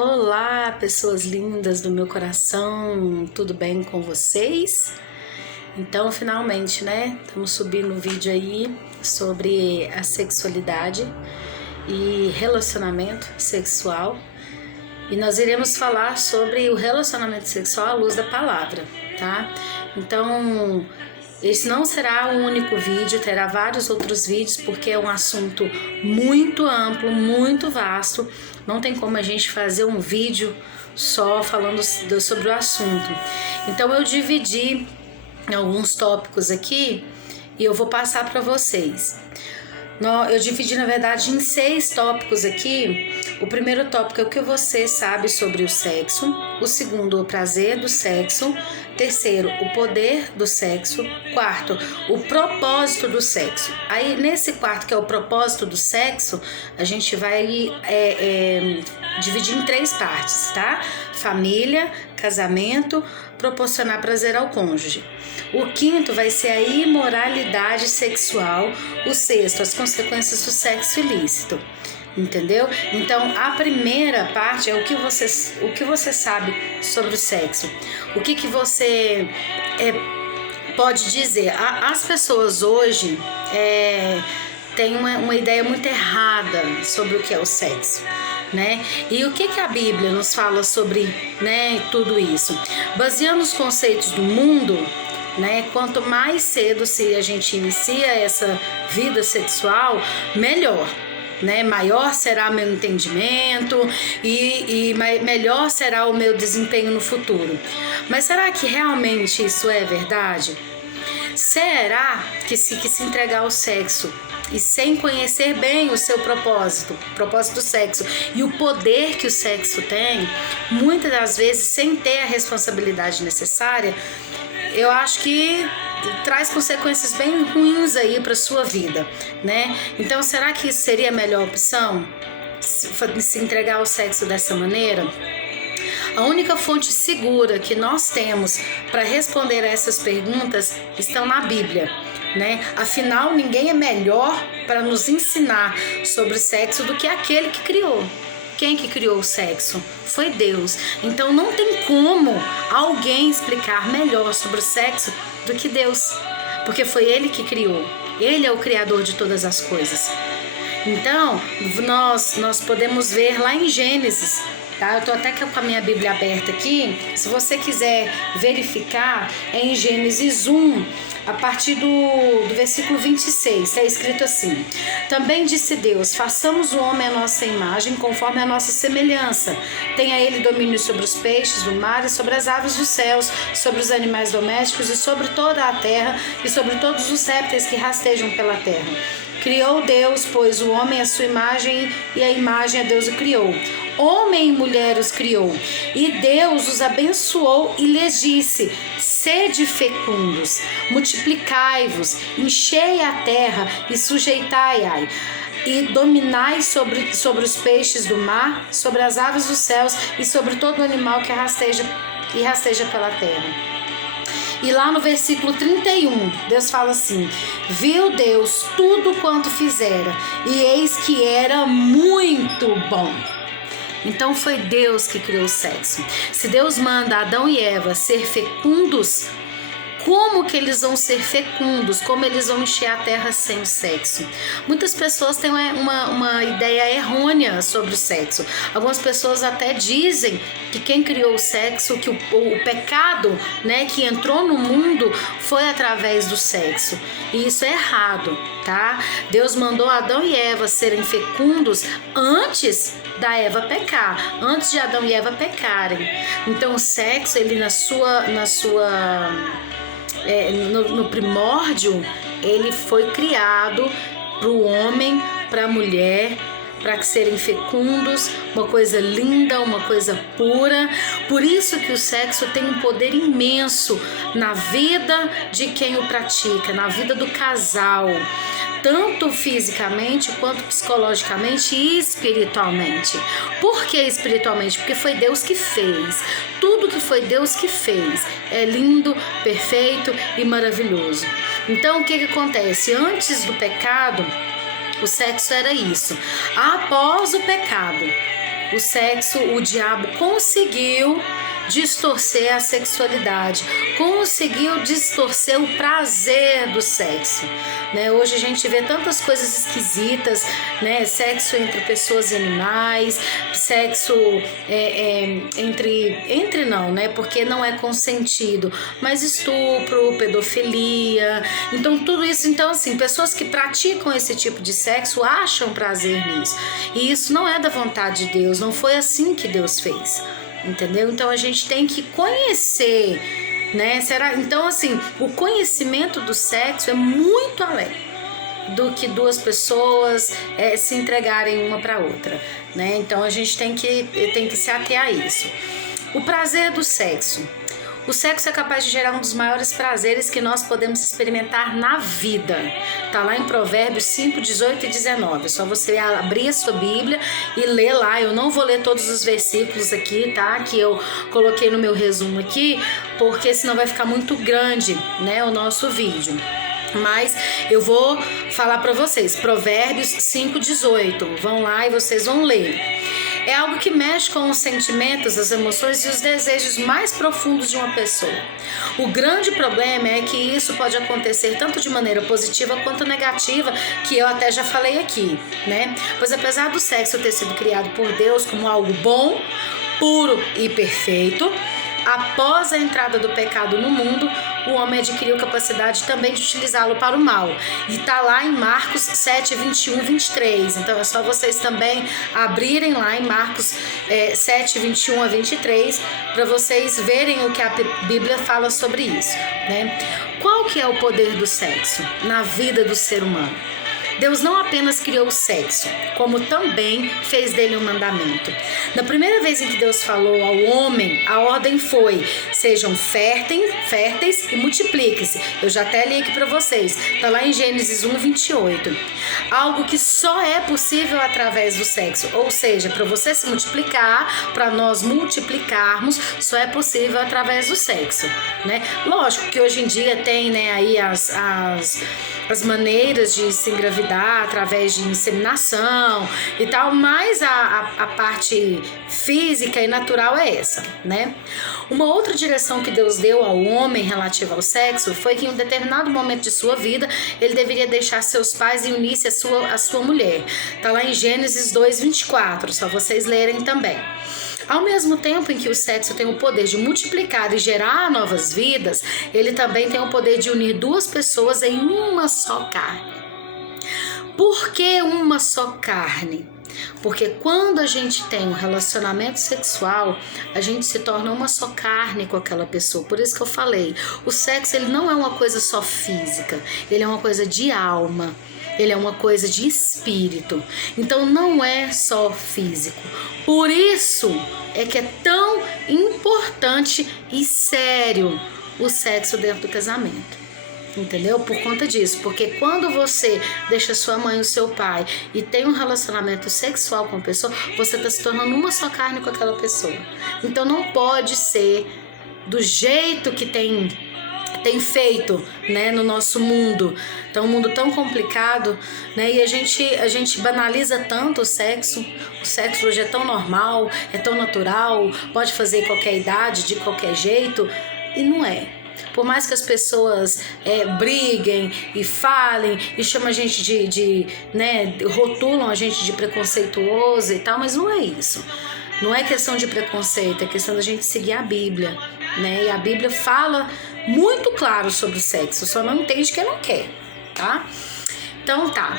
Olá, pessoas lindas do meu coração, tudo bem com vocês? Então, finalmente, né? Estamos subindo um vídeo aí sobre a sexualidade e relacionamento sexual. E nós iremos falar sobre o relacionamento sexual à luz da palavra, tá? Então, esse não será o único vídeo, terá vários outros vídeos, porque é um assunto muito amplo, muito vasto. Não tem como a gente fazer um vídeo só falando sobre o assunto. Então eu dividi alguns tópicos aqui e eu vou passar para vocês. Eu dividi, na verdade, em 6 tópicos aqui. O primeiro tópico é o que você sabe sobre o sexo. O segundo, o prazer do sexo. Terceiro, o poder do sexo. Quarto, o propósito do sexo. Aí, nesse quarto, que é o propósito do sexo, a gente vai dividir em 3 partes, tá? Família, casamento, proporcionar prazer ao cônjuge. O quinto vai ser a imoralidade sexual. O sexto, as consequências do sexo ilícito. Entendeu? Então, a primeira parte é o que você sabe sobre o sexo. O que você pode dizer. As pessoas hoje têm uma ideia muito errada sobre o que é o sexo, né? E o que a Bíblia nos fala sobre, né, tudo isso? Baseando os conceitos do mundo, né, quanto mais cedo se a gente inicia essa vida sexual, melhor. Né? Maior será meu entendimento e melhor será o meu desempenho no futuro. Mas será que realmente isso é verdade? Será que se entregar ao sexo e sem conhecer bem o seu propósito do sexo e o poder que o sexo tem, muitas das vezes sem ter a responsabilidade necessária, eu acho que traz consequências bem ruins aí para sua vida, né? Então, será que isso seria a melhor opção? Se entregar ao sexo dessa maneira? A única fonte segura que nós temos para responder a essas perguntas estão na Bíblia, né? Afinal, ninguém é melhor para nos ensinar sobre sexo do que aquele que criou. Quem que criou o sexo? Foi Deus. Então não tem como alguém explicar melhor sobre o sexo do que Deus, porque foi Ele que criou. Ele é o criador de todas as coisas. Então nós podemos ver lá em Gênesis, tá? Eu tô até com a minha Bíblia aberta aqui. Se você quiser verificar, é em Gênesis 1, a partir do versículo 26, está escrito assim: também disse Deus, façamos o homem à nossa imagem, conforme a nossa semelhança. Tenha ele domínio sobre os peixes do mar e sobre as aves dos céus, sobre os animais domésticos e sobre toda a terra e sobre todos os répteis que rastejam pela terra. Criou Deus, pois, o homem à sua imagem, e a imagem a Deus o criou. Homem e mulher os criou. E Deus os abençoou e lhes disse: sede fecundos, multiplicai-vos, enchei a terra e sujeitai-a, e dominai sobre os peixes do mar, sobre as aves dos céus e sobre todo animal que rasteja pela terra. E lá no versículo 31, Deus fala assim: viu Deus tudo quanto fizera, e eis que era muito bom. Então foi Deus que criou o sexo. Se Deus manda Adão e Eva ser fecundos, como que eles vão ser fecundos? Como eles vão encher a terra sem o sexo? Muitas pessoas têm uma ideia errônea sobre o sexo. Algumas pessoas até dizem que quem criou o sexo, que o pecado, né, que entrou no mundo foi através do sexo. E isso é errado, tá? Deus mandou Adão e Eva serem fecundos antes da Eva pecar, antes de Adão e Eva pecarem. Então o sexo, ele no primórdio, ele foi criado para o homem, para a mulher, para serem fecundos, uma coisa linda, uma coisa pura. Por isso que o sexo tem um poder imenso na vida de quem o pratica, na vida do casal, tanto fisicamente quanto psicologicamente e espiritualmente. Por que espiritualmente? Porque foi Deus que fez. Tudo que foi Deus que fez é lindo, perfeito e maravilhoso. Então, o que acontece? Antes do pecado, o sexo era isso. Após o pecado, o sexo, o diabo conseguiu distorcer a sexualidade, conseguiu distorcer o prazer do sexo, né? Hoje a gente vê tantas coisas esquisitas, né? Sexo entre pessoas e animais, sexo entre não, né? Porque não é consentido, mas estupro, pedofilia, então tudo isso. Então assim, pessoas que praticam esse tipo de sexo acham prazer nisso, e isso não é da vontade de Deus, não foi assim que Deus fez. Entendeu? Então a gente tem que conhecer, né? Então assim, o conhecimento do sexo é muito além do que duas pessoas se entregarem uma para outra, né? Então a gente tem que se ater a isso. O prazer do sexo. O sexo é capaz de gerar um dos maiores prazeres que nós podemos experimentar na vida. Tá lá em Provérbios 5, 18 e 19. É só você abrir a sua Bíblia e ler lá. Eu não vou ler todos os versículos aqui, tá? Que eu coloquei no meu resumo aqui, porque senão vai ficar muito grande, né, o nosso vídeo. Mas eu vou falar para vocês. Provérbios 5, 18. Vão lá e vocês vão ler. É algo que mexe com os sentimentos, as emoções e os desejos mais profundos de uma pessoa. O grande problema é que isso pode acontecer tanto de maneira positiva quanto negativa, que eu até já falei aqui, né? Pois apesar do sexo ter sido criado por Deus como algo bom, puro e perfeito, após a entrada do pecado no mundo, o homem adquiriu capacidade também de utilizá-lo para o mal. E está lá em Marcos 7, 21, 23. Então é só vocês também abrirem lá em Marcos 7, 21 a 23, para vocês verem o que a Bíblia fala sobre isso, né? Qual que é o poder do sexo na vida do ser humano? Deus não apenas criou o sexo, como também fez dele um mandamento. Na primeira vez em que Deus falou ao homem, a ordem foi: sejam férteis e multipliquem-se. Eu já até li aqui para vocês, está lá em Gênesis 1, 28. Algo que só é possível através do sexo, ou seja, para você se multiplicar, para nós multiplicarmos, só é possível através do sexo, né? Lógico que hoje em dia tem, né, aí as maneiras de se engravidar através de inseminação e tal, mas a parte física e natural é essa, né? Uma outra direção que Deus deu ao homem relativa ao sexo foi que em um determinado momento de sua vida ele deveria deixar seus pais e unir-se à sua mulher. Tá lá em Gênesis 2, 24, só vocês lerem também. Ao mesmo tempo em que o sexo tem o poder de multiplicar e gerar novas vidas, ele também tem o poder de unir duas pessoas em uma só carne. Por que uma só carne? Porque quando a gente tem um relacionamento sexual, a gente se torna uma só carne com aquela pessoa. Por isso que eu falei, o sexo ele não é uma coisa só física, ele é uma coisa de alma. Ele é uma coisa de espírito, então não é só físico. Por isso é que é tão importante e sério o sexo dentro do casamento. Entendeu? Por conta disso, porque quando você deixa sua mãe e o seu pai e tem um relacionamento sexual com a pessoa, você está se tornando uma só carne com aquela pessoa. Então não pode ser do jeito que tem feito, né, no nosso mundo. Então, um mundo tão complicado, né, e a gente banaliza tanto o sexo. O sexo hoje é tão normal, é tão natural, pode fazer em qualquer idade, de qualquer jeito, e não é. Por mais que as pessoas briguem e falem e chamam a gente né, rotulam a gente de preconceituoso e tal, mas não é isso. Não é questão de preconceito, é questão da gente seguir a Bíblia, né? E a Bíblia fala muito claro sobre o sexo, só não entende quem não quer, tá? Então tá.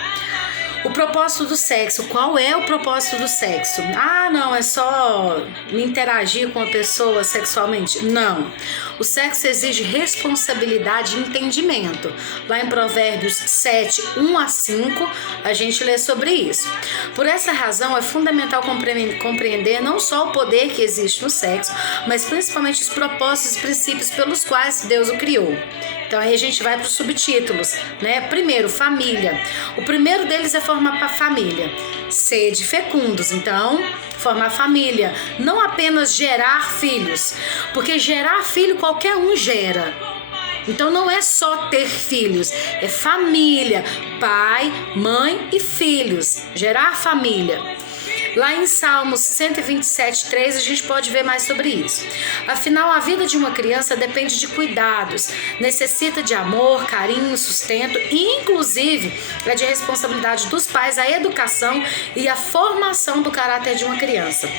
O propósito do sexo, qual é o propósito do sexo? Ah, não, é só me interagir com a pessoa sexualmente? Não. O sexo exige responsabilidade e entendimento. Lá em Provérbios 7, 1 a 5, a gente lê sobre isso. Por essa razão, é fundamental compreender não só o poder que existe no sexo, mas principalmente os propósitos e princípios pelos quais Deus o criou. Então aí a gente vai para os subtítulos, né? Primeiro, família. O primeiro deles é formar família. Sede fecundos, então, formar família. Não apenas gerar filhos, porque gerar filho qualquer um gera. Então não é só ter filhos, é família, pai, mãe e filhos. Gerar família. Lá em Salmos 127:3 a gente pode ver mais sobre isso. Afinal, a vida de uma criança depende de cuidados, necessita de amor, carinho, sustento e, inclusive, é de responsabilidade dos pais a educação e a formação do caráter de uma criança.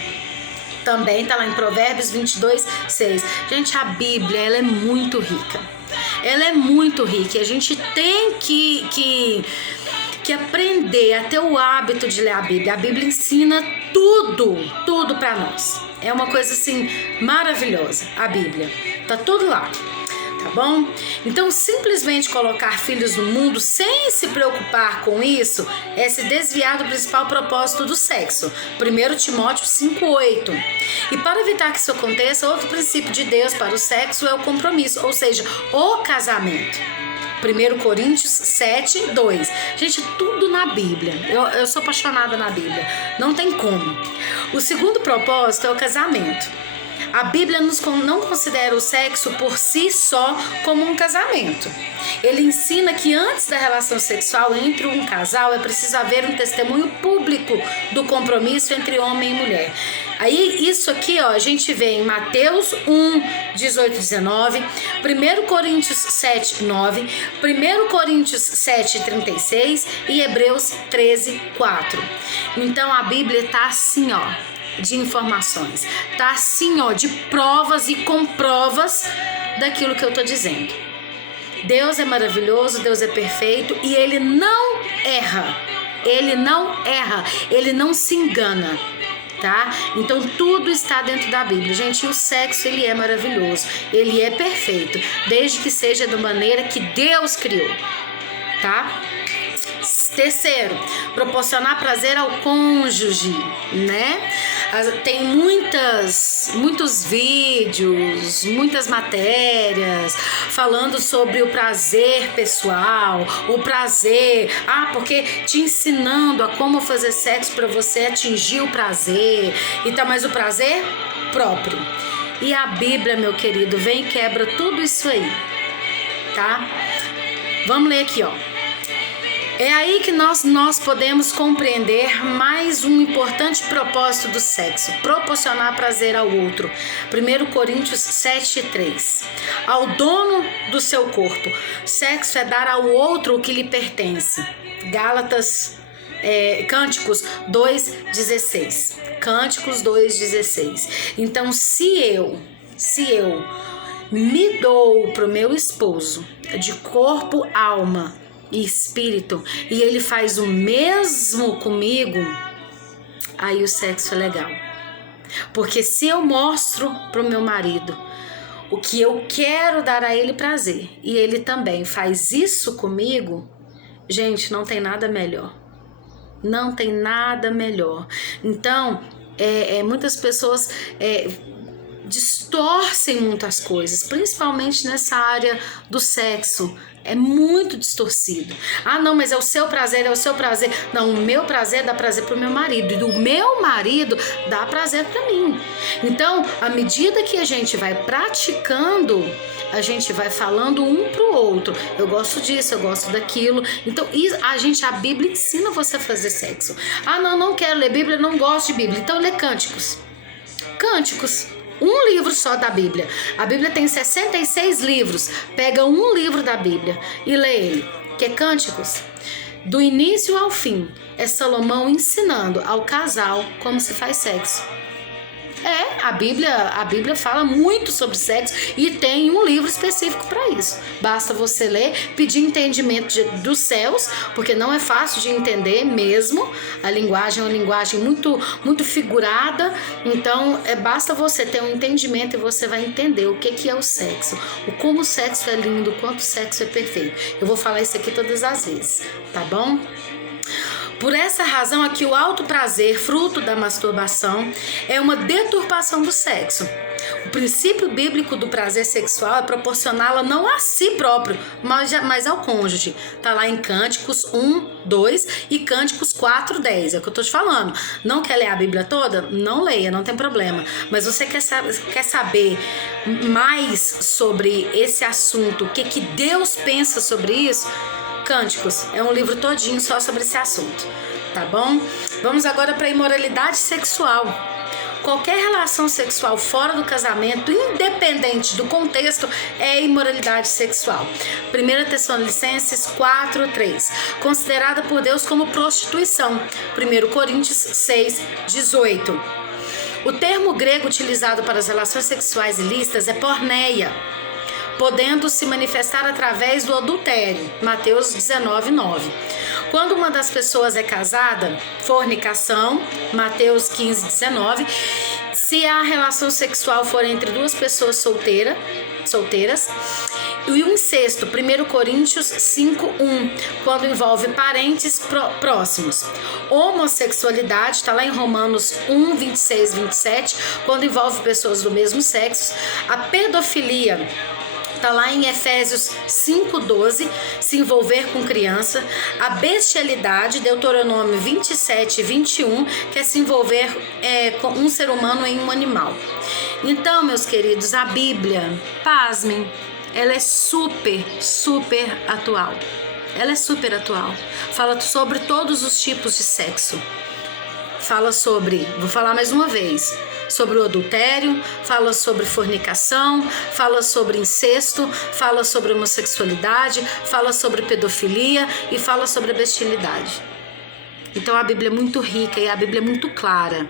Também está lá em Provérbios 22:6. Gente, a Bíblia, ela é muito rica. Ela é muito rica e a gente tem que aprender a ter o hábito de ler a Bíblia. A Bíblia ensina tudo para nós. É uma coisa assim maravilhosa, a Bíblia. Tá tudo lá. Tá bom? Então, simplesmente colocar filhos no mundo sem se preocupar com isso é se desviar do principal propósito do sexo. 1 Timóteo 5:8. E para evitar que isso aconteça, outro princípio de Deus para o sexo é o compromisso, ou seja, o casamento. 1 Coríntios 7:2. Gente, tudo na Bíblia. Eu sou apaixonada na Bíblia. Não tem como. O segundo propósito é o casamento. A Bíblia não considera o sexo por si só como um casamento. Ele ensina que antes da relação sexual entre um casal é preciso haver um testemunho público do compromisso entre homem e mulher. Aí isso aqui, ó, a gente vê em Mateus 1:18-19, 1 Coríntios 7:9, 1 Coríntios 7:36 e Hebreus 13:4. Então a Bíblia tá assim, ó, de informações, tá assim, ó, de provas e comprovas daquilo que eu tô dizendo. Deus é maravilhoso, Deus é perfeito e Ele não erra, Ele não se engana, tá? Então tudo está dentro da Bíblia, gente. E o sexo, ele é maravilhoso, ele é perfeito, desde que seja da maneira que Deus criou, tá? Terceiro, proporcionar prazer ao cônjuge, né? Tem muitos vídeos, muitas matérias falando sobre o prazer pessoal, o prazer, porque te ensinando a como fazer sexo para você atingir o prazer, então, mas o prazer próprio. E a Bíblia, meu querido, vem e quebra tudo isso aí, tá? Vamos ler aqui, ó. É aí que nós podemos compreender mais um importante propósito do sexo: proporcionar prazer ao outro. 1 Coríntios 7:3. Ao dono do seu corpo, sexo é dar ao outro o que lhe pertence. Cânticos 2:16. Cânticos 2:16. Então, se eu me dou pro meu esposo de corpo, alma e espírito, e ele faz o mesmo comigo, aí o sexo é legal. Porque se eu mostro pro meu marido o que eu quero dar a ele prazer, e ele também faz isso comigo, gente, não tem nada melhor. Não tem nada melhor. Então, muitas pessoas distorcem muitas coisas, principalmente nessa área do sexo. É muito distorcido. Não, mas é o seu prazer, Não, o meu prazer dá prazer pro meu marido, e do meu marido dá prazer para mim. Então, à medida que a gente vai praticando, a gente vai falando um pro outro. Eu gosto disso, eu gosto daquilo. Então, a Bíblia ensina você a fazer sexo. Não quero ler Bíblia, não gosto de Bíblia. Então, lê Cânticos. Um livro só da Bíblia. A Bíblia tem 66 livros. Pega um livro da Bíblia e lê ele, que é Cânticos. Do início ao fim, é Salomão ensinando ao casal como se faz sexo. A Bíblia fala muito sobre sexo e tem um livro específico para isso. Basta você ler, pedir entendimento dos céus, porque não é fácil de entender mesmo. A linguagem é uma linguagem muito, muito figurada. Então, basta você ter um entendimento e você vai entender o que é o sexo, como o sexo é lindo, o quanto o sexo é perfeito. Eu vou falar isso aqui todas as vezes, tá bom? Por essa razão aqui, o alto prazer, fruto da masturbação, é uma deturpação do sexo. O princípio bíblico do prazer sexual é proporcioná-la não a si próprio, mas ao cônjuge. Tá lá em Cânticos 1:2 e Cânticos 4:10. É o que eu tô te falando. Não quer ler a Bíblia toda? Não leia, não tem problema. Mas você quer saber mais sobre esse assunto, o que Deus pensa sobre isso? Cânticos é um livro todinho só sobre esse assunto, tá bom? Vamos agora para a imoralidade sexual. Qualquer relação sexual fora do casamento, independente do contexto, é imoralidade sexual. 1 Tessalonicenses 4:3, considerada por Deus como prostituição. 1 Coríntios 6:18. O termo grego utilizado para as relações sexuais ilícitas é porneia, podendo se manifestar através do adultério. Mateus 19:9. Quando uma das pessoas é casada, fornicação, Mateus 15:19. Se a relação sexual for entre duas pessoas solteiras, e o incesto, 1 Coríntios 5:1, quando envolve parentes próximos. Homossexualidade, está lá em Romanos 1:26-27, quando envolve pessoas do mesmo sexo. A pedofilia está lá em Efésios 5:12, se envolver com criança. A bestialidade, Deuteronômio 27:21, que é se envolver com um ser humano em um animal. Então, meus queridos, a Bíblia, pasmem, ela é super atual. Ela é super atual. Fala sobre todos os tipos de sexo. Fala sobre, vou falar mais uma vez, sobre o adultério, fala sobre fornicação, fala sobre incesto, fala sobre homossexualidade, fala sobre pedofilia e fala sobre a bestialidade. Então a Bíblia é muito rica e a Bíblia é muito clara,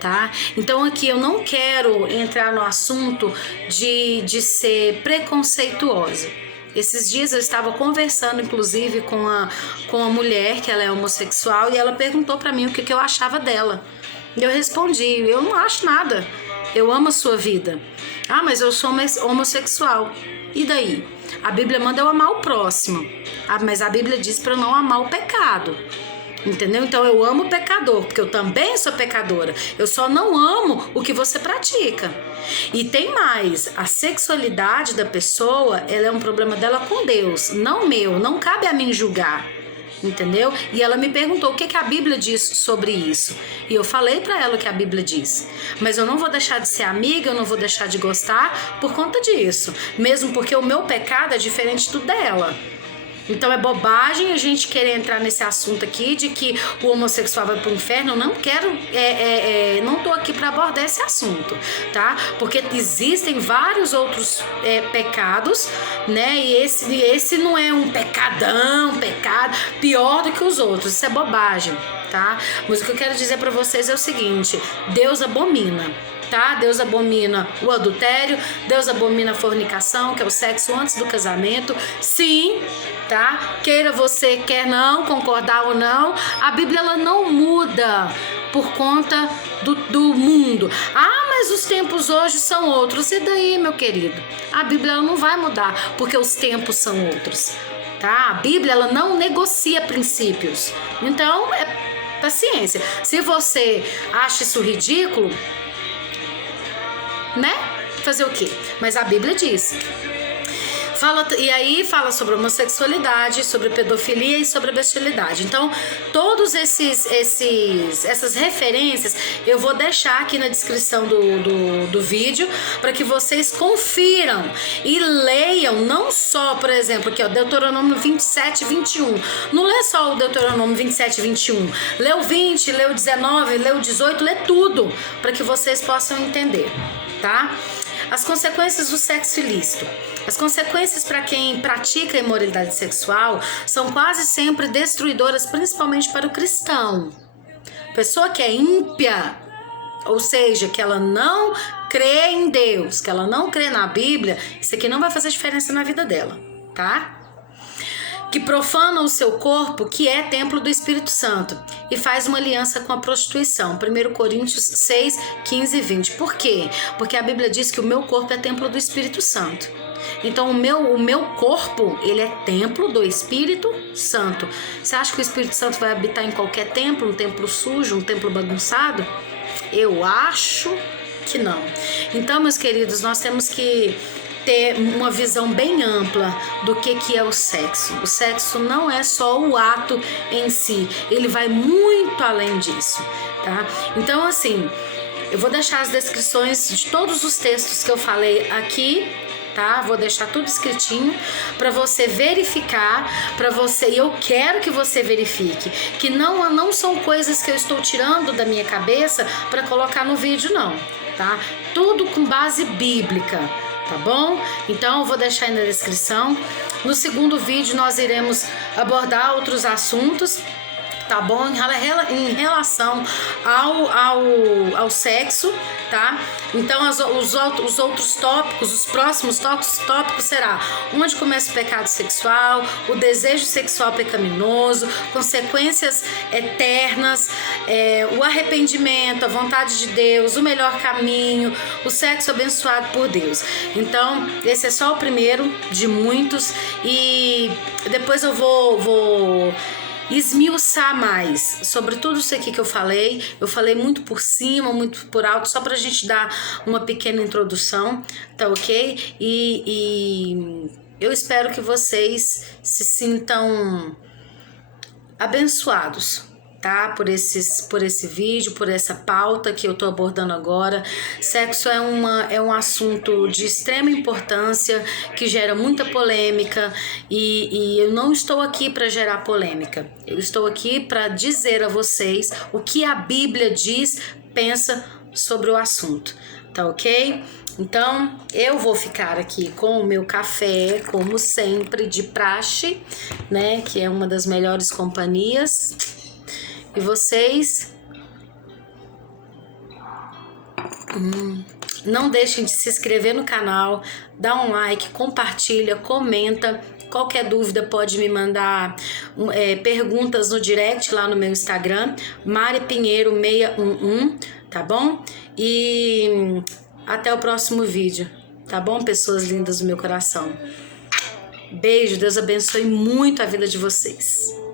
tá? Então aqui eu não quero entrar no assunto de ser preconceituosa. Esses dias eu estava conversando, inclusive, com a mulher, que ela é homossexual, e ela perguntou para mim o que eu achava dela. E eu respondi, eu não acho nada, eu amo a sua vida. Ah, mas eu sou homossexual. E daí? A Bíblia manda eu amar o próximo, mas a Bíblia diz para eu não amar o pecado. Entendeu? Então eu amo o pecador, porque eu também sou pecadora. Eu só não amo o que você pratica. E tem mais, a sexualidade da pessoa, ela é um problema dela com Deus, não meu, não cabe a mim julgar. Entendeu? E ela me perguntou o que a Bíblia diz sobre isso. E eu falei pra ela o que a Bíblia diz. Mas eu não vou deixar de ser amiga, eu não vou deixar de gostar por conta disso. Mesmo porque o meu pecado é diferente do dela. Então é bobagem a gente querer entrar nesse assunto aqui de que o homossexual vai pro inferno. Eu não quero, não tô aqui para abordar esse assunto, tá? Porque existem vários outros pecados, né? E esse não é um pecado pior do que os outros. Isso é bobagem, tá? Mas o que eu quero dizer para vocês é o seguinte: Deus abomina. Tá? Deus abomina o adultério, Deus abomina a fornicação, que é o sexo antes do casamento. Sim, tá? Queira você, quer não, concordar ou não, a Bíblia ela não muda por conta do mundo. Ah, mas os tempos hoje são outros. E daí, meu querido? A Bíblia ela não vai mudar porque os tempos são outros, tá? A Bíblia ela não negocia princípios. Então, paciência. Se você acha isso ridículo, né? Fazer o quê? Mas a Bíblia diz. E aí fala sobre homossexualidade, sobre pedofilia e sobre a bestialidade. Então, todos essas referências eu vou deixar aqui na descrição do vídeo para que vocês confiram e leiam, não só, por exemplo, aqui ó, Deuteronômio 27:21. Não lê só o Deuteronômio 27:21. Lê o 20, lê o 19, lê o 18, lê tudo para que vocês possam entender, tá? As consequências do sexo ilícito. As consequências para quem pratica a imoralidade sexual são quase sempre destruidoras, principalmente para o cristão. Pessoa que é ímpia, ou seja, que ela não crê em Deus, que ela não crê na Bíblia, isso aqui não vai fazer diferença na vida dela, tá? Que profana o seu corpo, que é templo do Espírito Santo, e faz uma aliança com a prostituição. 1 Coríntios 6, 15 e 20. Por quê? Porque a Bíblia diz que o meu corpo é templo do Espírito Santo. Então o meu corpo, ele é templo do Espírito Santo. Você acha que o Espírito Santo vai habitar em qualquer templo, um templo sujo, um templo bagunçado? Eu acho que não. Então, meus queridos, nós temos que ter uma visão bem ampla do que é o sexo. O sexo não é só o ato em si, ele vai muito além disso, tá? Então, assim, eu vou deixar as descrições de todos os textos que eu falei aqui tá? Vou deixar tudo escritinho para você verificar, e eu quero que você verifique que não são coisas que eu estou tirando da minha cabeça para colocar no vídeo, não, tá? Tudo com base bíblica, tá bom? Então eu vou deixar aí na descrição. No segundo vídeo nós iremos abordar outros assuntos, tá bom? Em relação ao sexo, tá? Então os outros tópicos, os próximos tópicos será onde começa o pecado sexual, o desejo sexual pecaminoso, consequências eternas, o arrependimento, a vontade de Deus, o melhor caminho, o sexo abençoado por Deus. Então esse é só o primeiro de muitos, e depois eu vou esmiuçar mais sobre tudo isso aqui que eu falei muito por cima, muito por alto, só pra gente dar uma pequena introdução, tá ok? E eu espero que vocês se sintam abençoados, tá? Por esse vídeo, por essa pauta que eu tô abordando agora. Sexo é um assunto de extrema importância, que gera muita polêmica, e eu não estou aqui para gerar polêmica. Eu estou aqui para dizer a vocês o que a Bíblia diz, pensa sobre o assunto, tá ok? Então, eu vou ficar aqui com o meu café, como sempre, de praxe, né? Que é uma das melhores companhias. E vocês não deixem de se inscrever no canal, dá um like, compartilha, comenta. Qualquer dúvida pode me mandar perguntas no direct lá no meu Instagram, Mari Pinheiro 611, tá bom? E até o próximo vídeo, tá bom, pessoas lindas do meu coração? Beijo, Deus abençoe muito a vida de vocês.